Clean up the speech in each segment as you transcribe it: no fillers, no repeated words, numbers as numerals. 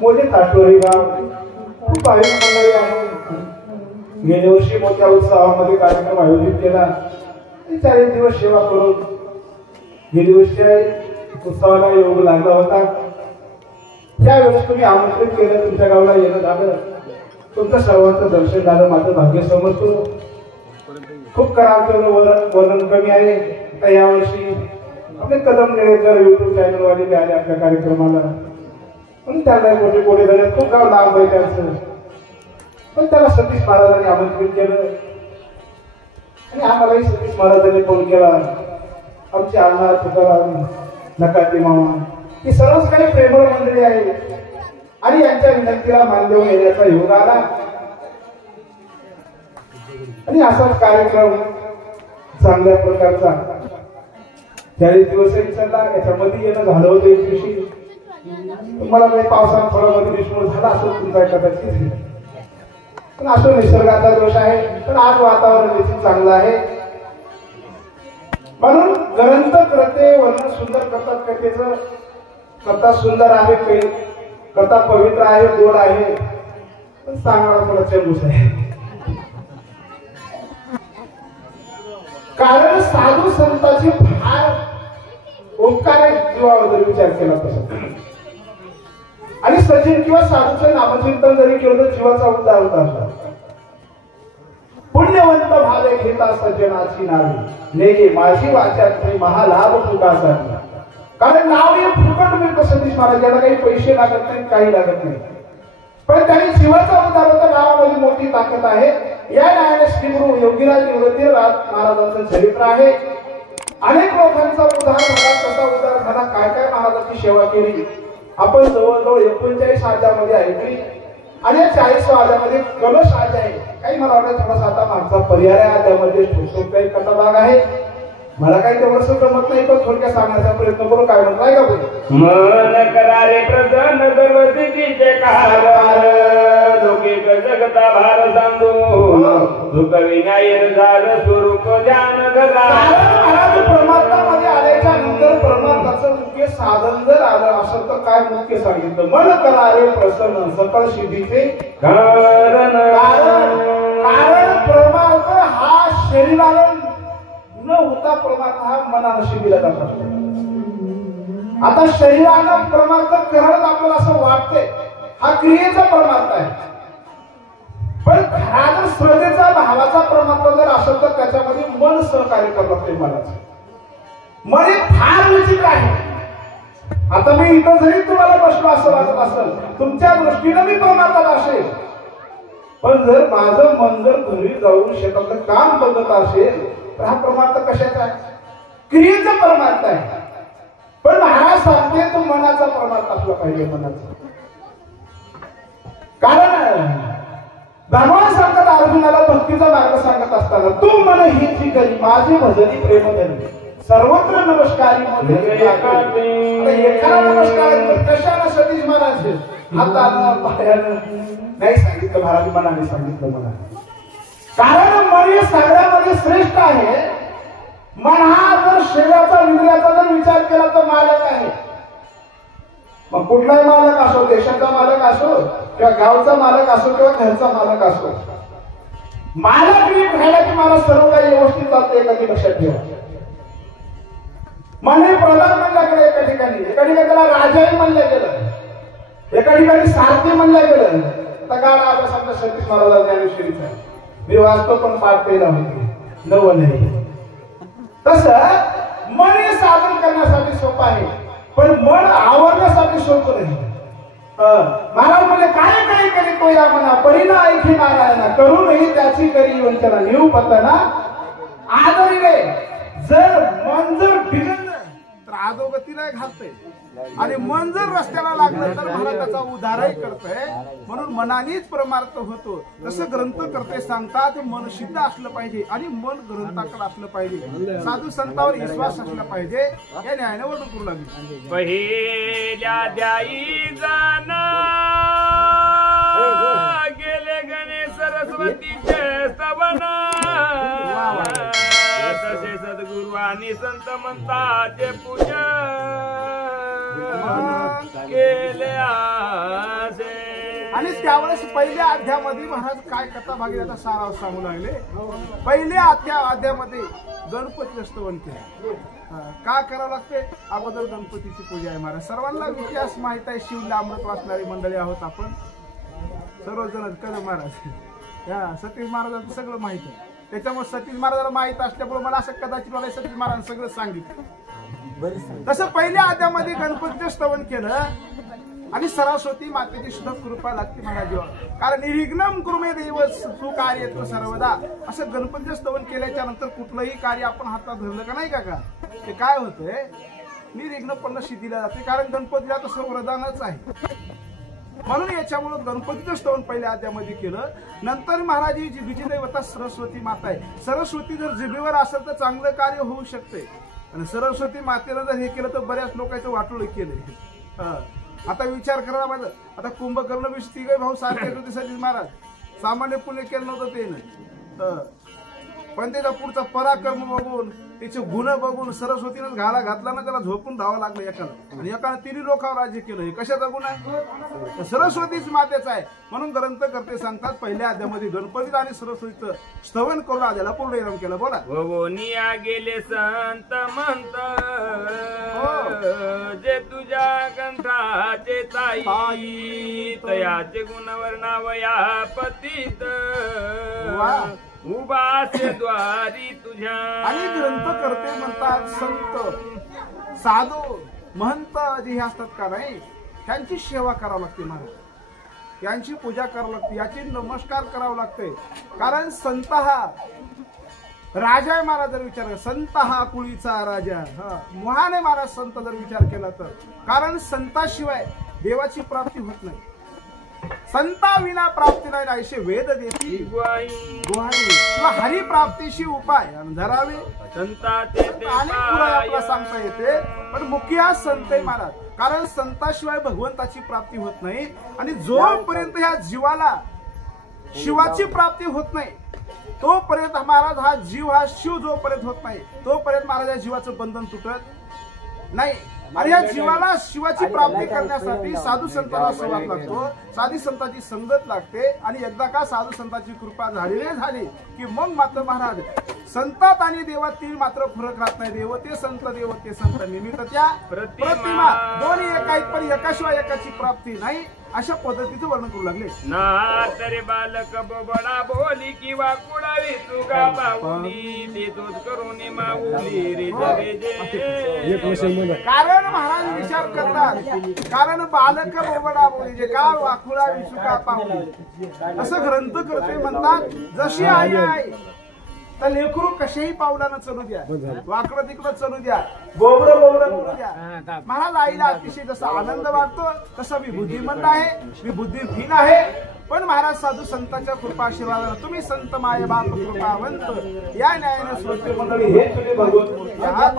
मोठे ताटोरी गाव खूप भाविक मंडळी आहे. गेल्या वर्षी मोठ्या उत्सवामध्ये कार्यक्रम आयोजित केला. 40 दिवस सेवा करून गेली वर्षी उत्सवाला योग लागला होता. त्यावेळेस तुम्ही आमंत्रित केलं, तुमच्या गावाला येणं झालं, तुमचं सर्वांचं दर्शन झालं. माझं भाग्य समजतो. खूप करावं वर्णन कमी आहे. तर यावर्षी आपले कदम निळेकर युट्यूब चॅनल वाले आले आपल्या कार्यक्रमाला. पण त्याला मोठे मोठे झाले, खूप गाव लांब आहे त्यांचं. पण त्याला सतीश महाराजांनी आमंत्रित केलं आणि आम्हालाही सतीश महाराजांनी फोन केला. आमचे अण्णा तुकाराम नकाते मामा ही सर्वच काही प्रेमळ मंडळी आहे आणि यांच्या विनंतीला मान देऊन येण्याचा योग आला. आणि असाच कार्यक्रम चांगल्या प्रकारचा 40 दिवसही चालला. याच्यामध्ये येणं झालं होतं. एक दिवशी तुम्हाला काही पावसात थोडा मध्ये डिस्टर्ब झाला असेल तुमचा कदाचित, पण असो निसर्गाचा दोष आहे. पण आज वातावरण देखील चांगलं आहे. म्हणून ग्रंथ करते वर्णन सुंदर करतात. कथेचं कथा सुंदर आहे, कथा पवित्र आहे, गोड आहे, पण सांगणारा थोडा चेंबूस आहे. कारण साधू संतांची फार उपकार आहे जीवावर जर विचार केला तसा. आणि सचिन किंवा साधूचं नामचिंतन जरी केलं तर जीवाचा उद्धार होत असला. पुण्यवंत भावे घेता सज्जनाची नावे नेगे माझी वाचा महालाभ फुकासाठी. कारण नाव हे फुकट मिळतं. सतीश महाराजांना काही पैसे लागत नाहीत, काही लागत नाही, पण त्यांनी जीवाचा उद्धार होता. नावामध्ये मोठी ताकद आहे. या न्यायाने श्री गुरु योगीराज निवृत्ती महाराजांचं चरित्र आहे. अनेक लोकांचा उद्धार झाला. कसा उद्धार झाला, काय काय महाराजांची सेवा केली आपण जवळजवळ 39 आजामध्ये ऐकली. आणि 40 आजामध्ये कलश आज आहे. काही मला वाटतं थोडासा आता मागचा पर्याय आहे. त्यामध्ये ठोक काही कथा भाग आहे. मला काही तेवढंसं जमत नाही, पण थोडक्यात सांगण्याचा प्रयत्न करू. काय म्हणताय का बोल मन करारे प्रसन्न सर्वसिद्धीचे कारभार लोके जगता भार सांगू दुःख विनायन झालं स्वरूप ध्यान धरा. परमात्मामध्ये आल्याच्या नंतर परमात्माचं मुख्य साधन जर आलं असं तर काय मुख्य सांगितलं? मन करारे प्रसन्न सकळ सिद्धीचे कारण. कारण परमार्थ हा शरीराला न होता परमार्थ हा मनानं शिबिला जातात. आता शरीरानं परमार्थ करणं आपल्याला असं वाटतंय, हा क्रियेचा परमार्थ आहे. पण हा जर श्रद्धेचा भावाचा परमार्थ जर असेल तर त्याच्यामध्ये मन सहकार्य करत असते. मन हे फार विचित्र आहे. आता मी इथं जरी तुम्हाला बसलो असं वाटत असेल, तुमच्या दृष्टीनं मी परमार्थात असेल, पण जर माझं मन जर घरी जाऊन शेतातलं काम बघत असेल तर हा परमार्थ कशाचा आहे? क्रियेचा परमार्थ आहे. पण महाराज सांगते तो मनाचा परमार्थ असला पाहिजे. मनाचा कारण भगवान सांगतात अर्जुनाला भक्तीचा मार्ग सांगत असताना तू मन ही जी करी माझी भजनी प्रेम धरी सर्वत्र नमस्कारी एखादा नमस्कार कशाला सतीश महाराज हातानं पायानं नाही सांगितलं, महाराज मनाने सांगितलं. मला कारण मन हे सगळ्यामध्ये श्रेष्ठ आहे. मन हा जर शरीराचा इंद्रियाचा जर विचार केला तर मालक आहे. मग कुठलाही मालक असो, देशाचा मालक असो किंवा गावचा मालक असो किंवा घरचा मालक असो, मालक नीट राहिला की मला सर्व काही व्यवस्थित चालतं. एखादी लक्षात ठेवा. मन हे प्रधान म्हणलं गेलं एका ठिकाणी, एका ठिकाणी त्याला राजाही म्हणलं गेलं, एका ठिकाणी सारथी म्हणलं गेलं. तर गाडा आता समजा सतीश महाराज ज्ञानेश्वरीचा मी वाचतो पण पाठ केला होते नव नाही. तसं मन हे साधन करण्यासाठी सोपं आहे, पण मन आवडण्यासाठी सोपं नाही. महाराज म्हणले काय काय करी तो या मना परिणा ऐकी नारायणा करूनही त्याची करी वंचना निऊ पतना आदरी रे. जर मन जर बिघडलं तर अधोगतीला घालतंय आणि मन जर रस्त्याला लागलं तर मला त्याचा उद्धारही करतोय. म्हणून मनानेच परमार्थ होतो. तसं ग्रंथ करते सांगतात मन सिद्ध असलं पाहिजे आणि मन ग्रंथाकडे असलं पाहिजे. साधू संतांवर विश्वास असला पाहिजे. या न्यायाने वर्णन करू लागले. पहिल्या द्याई जाण गेले गणेश सरस्वतीचे स्तवन तसे सद्गुरु आणि संत म्हणताचे पूजन केले आणि त्यावेळेस पहिल्या अध्यामध्ये महाराज काय कथा भागी आता साराव सांगू लागले. पहिल्या अध्यामध्ये गणपती स्तवन केलं. का करावं लागते? अगोदर गणपतीची पूजा आहे महाराज. सर्वांना इतिहास माहित आहे. शिवला अमृत वाचणारी मंडळी आहोत आपण सर्वजण. कदम महाराज या सतीश महाराजांचं सगळं माहित आहे. त्याच्यामुळे सतीश महाराजांना माहित असल्यामुळे मला असं कदाचित मला सतीश महाराजांनी सगळं सांगितलं. तसं पहिल्या अध्यामध्ये गणपतीचं स्तवन केलं आणि सरस्वती मातेची सुद्धा कृपा लागते महाराजीवर. कारण निर्विघ्नं कुर्मे देव सुकार्यत्व सर्वदा. असं गणपतीचं स्तवन केल्याच्या नंतर कुठलंही कार्य आपण हातात धरलं का नाही का ते काय होतंय निर्विघ्नपणे सिद्धीला जाते. कारण गणपतीला तसं वरदानच आहे. म्हणून याच्यामुळे गणपतीचं स्तवन पहिल्या अध्यामध्ये केलं. नंतर महाराज जी विजयदेवता सरस्वती माता आहे. सरस्वती जर जिभेवर असेल तर चांगलं कार्य होऊ शकते. आणि सरस्वती मातेनं जर हे केलं तर बऱ्याच लोकांचं वाटोळ केलंय. आता विचार करा माझं. आता कुंभकर्ण विष तिघे भाऊ सारखे होते सतीश महाराज. सामान्य पुण्य केलं नव्हतं ते ना. पण त्याचा पुढचा पराक्रम बघून त्याचे गुण बघून सरस्वतीनं घाला घातला ना त्याला झोपून धावा लागलं एकाला. आणि एकानं तिन्ही लोकांवर राज्य केलं. हे कशाचा गुण आहे? सरस्वतीच मातेचा आहे. म्हणून ग्रंथकर्ते सांगतात पहिल्या अध्यामध्ये गणपती आणि सरस्वतीचं स्तवन करून आद्याला पूर्ण केलं. बोला. निया गेले संत म्हणत जे तुझ्या कंठाचे ताई तयाचे गुणवर नाव या पतीत उभासे द्वारी तुझ्या. आणि ग्रंथकर्ते म्हणतात संत साधू महंत जे असतात का नाही त्यांची सेवा करावी लागते महाराज. यांची पूजा करावी लागते. याची नमस्कार करावं लागते. कारण संत हा राजा आहे महाराज. जर विचार केला संत हा कुळीचा राजा. महान आहे महाराज संत जर विचार केला तर. कारण संताशिवाय देवाची प्राप्ती होत नाही. संता विना प्राप्ती नाही असे वेद देती गुहारी किंवा हरी प्राप्तीशी उपाय धरावे. संताचे अनेक पुराण आपल्याला सांगता येते. पण मुख्य हा संत आहे महाराज. कारण संताशिवाय भगवंताची प्राप्ती होत नाही. आणि जोपर्यंत ह्या जीवाला शिवाची प्राप्ती होत नाही तोपर्यंत महाराज हा जीव हा शिव जोपर्यंत होत नाही तोपर्यंत महाराज या जीवाचं बंधन तुटत नाही. आणि या जीवाला शिवाची प्राप्ती करण्यासाठी साधू संतांना संवाद लागतो. साधी संतांची संगत लागते. आणि एकदा का साधू संतांची कृपा झाली की मग मात्र महाराज संतात आणि देवात ती मात्र फरक राहत नाही. देव ते संत निमित्त त्या प्रतिमा दोन्ही एका आहेत पण एकाशिवाय एकाची प्राप्ती नाही. अशा पद्धतीचं वर्णन करू लागले. ना तरी बालक बोबडा बोली किंवा कुडावी तुगा पाहुली ते दूध करून माऊली रे कारण महाराज विचार करतात. कारण बालक बोबडा बोली जे का वाकुळा विसुका पाहुली असं ग्रंथ करते म्हणतात. जशी आई आहे तर लेकरू कशाही पावलानं चलू द्या. वाकडं तिकडं चलू द्या. बोबडं बोलू द्या. महाराज आईला अतिशय जसा आनंद वाटतो तसा मी बुद्धिमंत आहे. मी बुद्धिहीन आहे. पण महाराज साधू संतांच्या कृपा आशीर्वादानं तुम्ही संत माय बाप कृपावंत या न्यायाने स्वच्छ मंडळी हे तुम्ही भगवत मूर्ती आहात.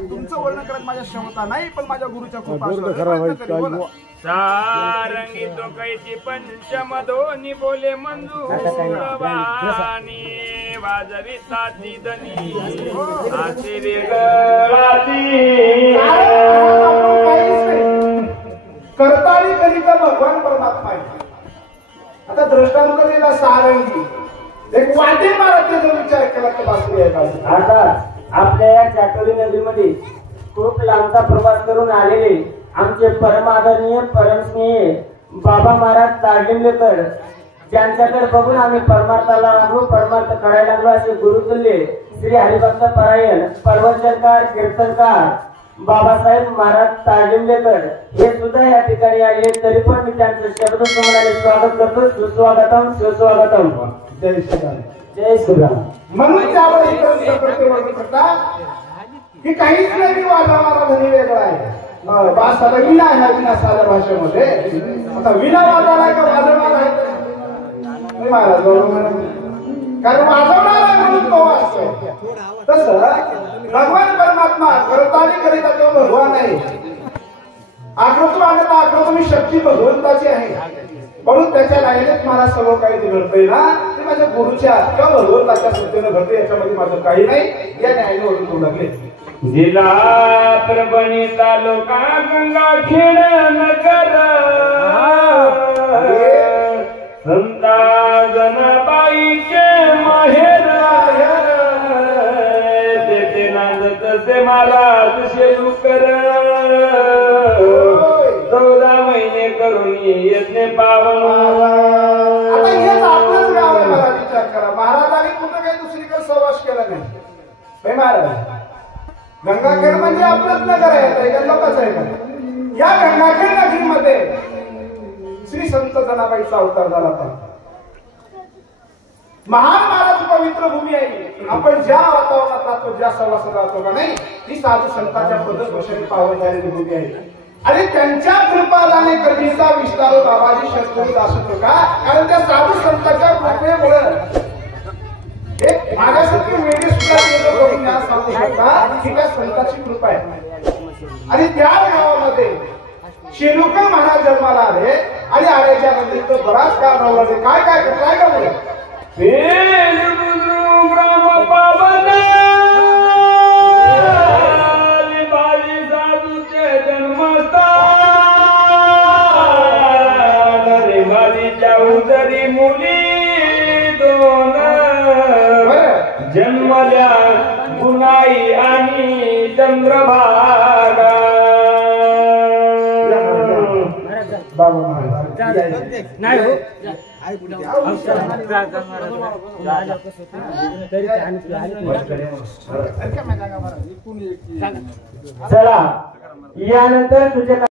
तुमचं वर्णन करत माझ्या क्षमता नाही पण माझ्या गुरुच्या कृपा आशीर्वाद. सारंगी तो कैची पंचमधोनी बोले मंजूर वाणी वाजवी साथी धनी आशी करताळी करिता भगवान परमात्मा आहे. आता दृष्टांत दिला सारंगी एक वाटे मारते जर विचार केला तर बासरी आहे. आता आपल्या या चाटोली नदीमध्ये खूप लांबचा प्रवास करून आलेले आमचे परमादरणीय परमस्नेही बाबा महाराज तारलिंगेकर ज्यांच्याकडे बघून आम्ही परमार्थाला लागलो परमार्थ करायला लागलो असे गुरुतुल्य श्री हरिभक्त परायण प्रवचनकार कीर्तनकार बाबासाहेब महाराज तारलिंगेकर हे सुद्धा या ठिकाणी आले. तरी पण मी त्यांचं शब्द समोर स्वागत करतो. सुस्वागतम सुस्वागतम. जय श्रीराम. जय श्रीराम. म्हणून त्यावर की काहीच नाही वाजवणारा धनी वेगळा आहे. साधा विना आहे. विना साध्या भाषेमध्ये आता विना वाजवणार आहे का वाजवणार आहे महाराज. कारण वाजवणार आहे म्हणून तो वाजतो. तसं भगवान परमात्मा करताना करिता तो भगवान आहे. आकृती आणता आकृती मी शक्ती भगवंताची आहे. म्हणून त्याच्या लाईनेच मला सर्व काही जे घडतंय ना ते माझ्या गुरुच्या किंवा भगवंताच्या सत्तेनं घडते. याच्यामध्ये माझं काही नाही. या न्यायाने ओळख करू लागले. जिला प्रबणिता लोका गंगा खेळ नगर यज्ञ पावन. आता हेच आपलंच गाव आहे. मला विचार करा, महाराजांनी कुठं काही दुसरीकडे सहवास केला नाही. हे महाराज गंगाखेड म्हणजे आपलंच नगर आहे. का लोकच आहे का? या गंगाखेड नगरीमध्ये श्री संत जनाबाईचा अवतार झाला होता. महान महाराज पवित्र भूमी आहे. आपण ज्या वातावरणात राहतो, ज्या सहवासात राहतो का नाही, ती साधू संतांच्या पदस्पर्शाने पावन झालेली भूमी आहे. आणि त्यांच्या कृपादाने कधीचा विस्तार बाबाजी शंकरी असतो का? कारण त्या साधू संतांच्या कृपेमुळे एक माझ्यासारखे वेगळे सुद्धा करून ज्ञान सांगू शकता की त्या संतांची कृपा आहे. आणि त्या गावामध्ये शेलुकर महाराज जन्माला आले आणि आल्याच्या नंतर बराच काळ राहू काय काय काय का बोल ग्राम पावन बाली साधूचे जन्मस्थान. रे बालीच्या उदरी मुली दोन जन्मल्या गुणाई आणि चंद्रभागा. बाबा महाराज नाही हो चला यानंतर तुझे